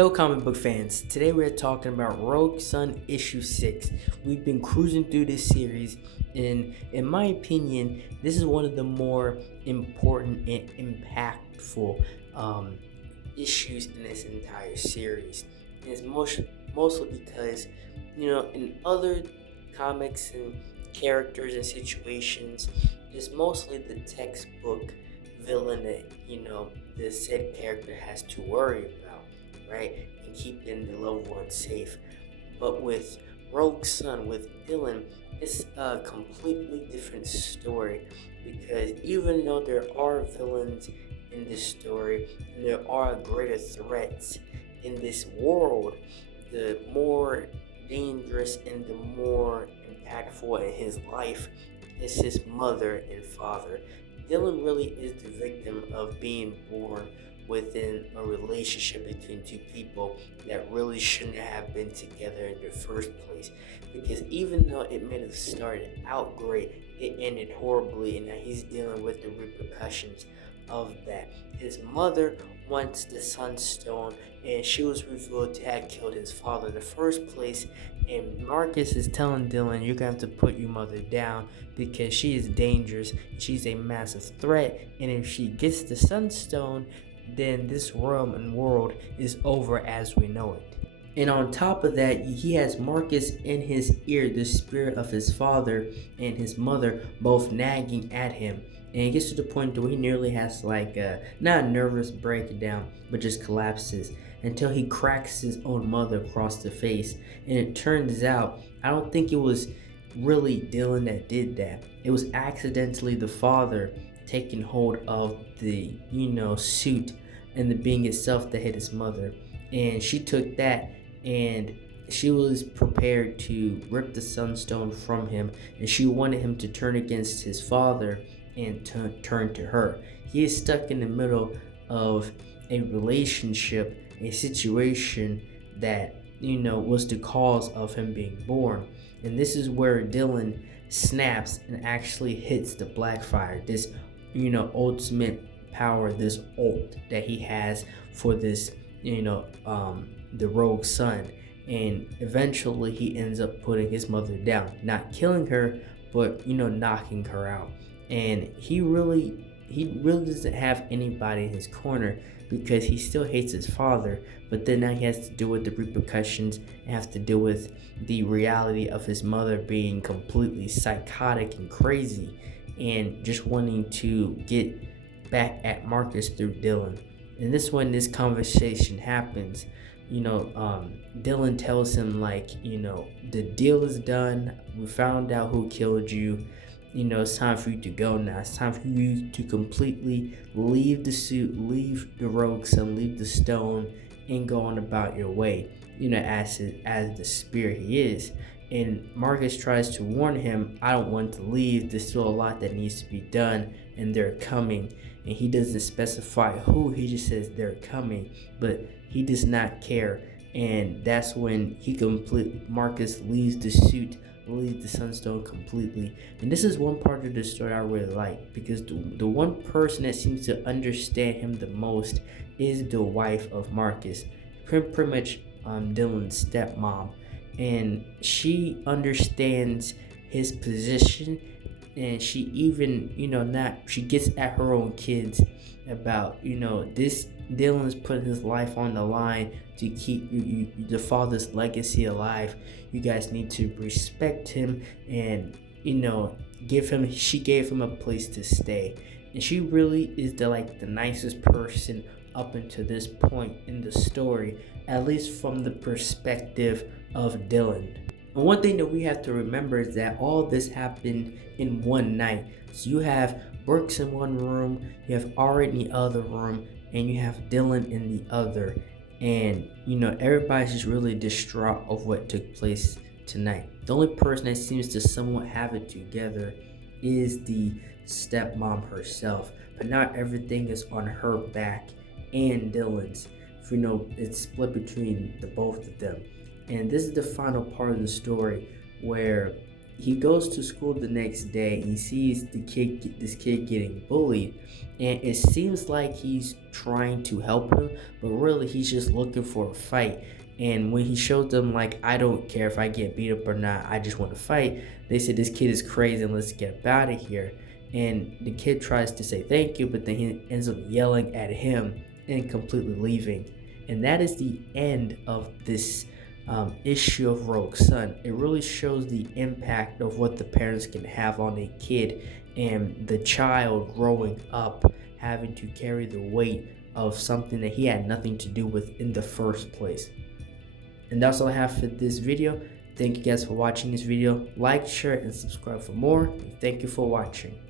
Hello comic book fans, today we're talking about Rogue Sun issue 6. We've been cruising through this series and in my opinion, this is one of the more important and impactful issues in this entire series. And it's mostly because, in other comics and characters and situations, it's mostly the textbook villain that, the said character has to worry about, right? And keeping the loved ones safe. But with Rogue Sun, with Dylan, it's a completely different story because even though there are villains in this story and there are greater threats in this world, the more dangerous and the more impactful in his life is his mother and father. Dylan really is the victim of being born within a relationship between two people that really shouldn't have been together in the first place. Because even though it may have started out great, it ended horribly, and now he's dealing with the repercussions of that. His mother wants the Sunstone, and she was revealed to have killed his father in the first place. And Marcus is telling Dylan, you're gonna have to put your mother down because she is dangerous. She's a massive threat, and if she gets the Sunstone, then this realm and world is over as we know it. And on top of that, he has Marcus in his ear, the spirit of his father and his mother both nagging at him. And it gets to the point where he nearly has like not a nervous breakdown, but just collapses until he cracks his own mother across the face. And it turns out, I don't think it was really Dylan that did that. It was accidentally the father taking hold of the, suit and the being itself that hit his mother. And she took that and she was prepared to rip the Sunstone from him, and she wanted him to turn against his father and turn to her. He is stuck in the middle of a relationship, a situation that, was the cause of him being born. And this is where Dylan snaps and actually hits the Blackfire, this, ultimate power, this ult that he has for this, the Rogue Sun. And eventually he ends up putting his mother down, not killing her, but, knocking her out. And he really doesn't have anybody in his corner because he still hates his father, but then now he has to deal with the repercussions and have to deal with the reality of his mother being completely psychotic and crazy and just wanting to get back at Marcus through Dylan. And this conversation happens, Dylan tells him the deal is done. We found out who killed you. It's time for you to go now. It's time for you to completely leave the suit, leave the Rogue Sun, leave the stone, and go on about your way, as the spirit he is. And Marcus tries to warn him, I don't want to leave. There's still a lot that needs to be done, and they're coming. And he doesn't specify who, he just says they're coming, but he does not care. And that's when Marcus leaves the suit, leaves the Sunstone completely. And this is one part of the story I really like, because the one person that seems to understand him the most is the wife of Marcus, pretty much Dylan's stepmom. And she understands his position, and she even, she gets at her own kids about, this Dylan's putting his life on the line to keep the father's legacy alive. You guys need to respect him and, she gave him a place to stay. And she really is the nicest person up until this point in the story, at least from the perspective of Dylan. And one thing that we have to remember is that all this happened in one night. So you have Brooks in one room, you have Ari in the other room, and you have Dylan in the other. And, everybody's just really distraught of what took place tonight. The only person that seems to somewhat have it together is the stepmom herself. But not everything is on her back and Dylan's. It's split between the both of them. And this is the final part of the story where, he goes to school the next day. He sees this kid getting bullied, and it seems like he's trying to help him, but really he's just looking for a fight. And when he showed them, like, I don't care if I get beat up or not, I just want to fight, they said this kid is crazy and let's get out of here. And the kid tries to say thank you, but then he ends up yelling at him and completely leaving. And that is the end of this issue of Rogue Son. It really shows the impact of what the parents can have on a kid, and the child growing up having to carry the weight of something that he had nothing to do with in the first place. And that's all I have for this video. Thank you guys for watching this video. Like, share, and subscribe for more. Thank you for watching.